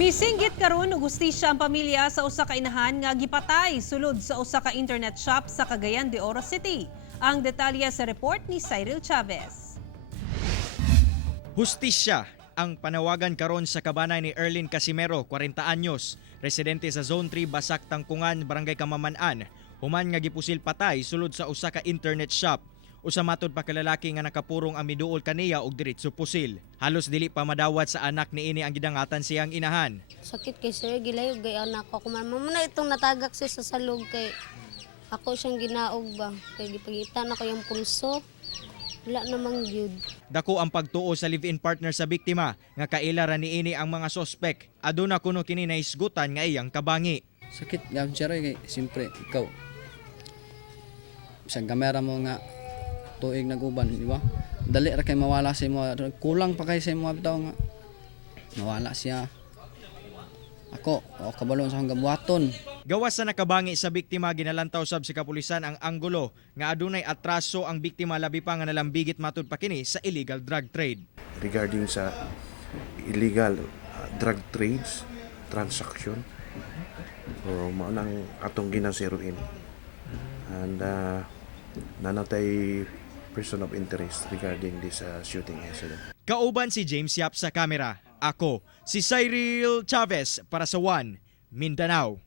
Misinggit karon og hustisya ang pamilya sa usa ka inahan nga gipatay sulod sa usa ka internet shop sa Cagayan de Oro City. Ang detalye sa report ni Cyril Chavez. Hustisya ang panawagan karon sa kabanay ni Erlin Casimero, 40 anyos, residente sa Zone 3 Basak Tangkungan, Barangay Kamaman-an, human nga gipusil patay sulod sa usa ka internet shop. Usa matod pa kalalaki nga nakapurong ang miduol kaniya og diretso pusil. Halos dili pa madawat sa anak niini ang gidangatan siyang inahan. Sakit kay sir, gilayog gay anak ko. Kumama mo na itong natagak siya sa salog kay ako siyang ginaog ba. Kay gipagitan ako yung pulso. Wala namang gyud. Dako ang pagtuo sa live-in partner sa biktima nga kaila ra niini ang mga sospek. Aduna kuno kini naisgutan nga iyang kabangi. Sakit gam siya kay siyempre ikaw. Sa kamera mo nga tuig naguban, di ba? Dali ra kay mawala sa mo. Kulang pa kay sa mo bitaw nga. Mawala siya. Ako, o kabalon sa hanggang buhaton. Gawas sa nakabangi sa biktima, ginalantaw sab sa kapulisan ang anggulo nga adunay atraso ang biktima labi pa nga nalambigit matud pa kini sa illegal drug trade. Regarding sa illegal drug trades, transaction, o maunang atong ginasiruin. And nanatay person of interest regarding this shooting incident. Kauban si James Yap sa kamera. Ako, si Cyril Chavez para sa One Mindanao.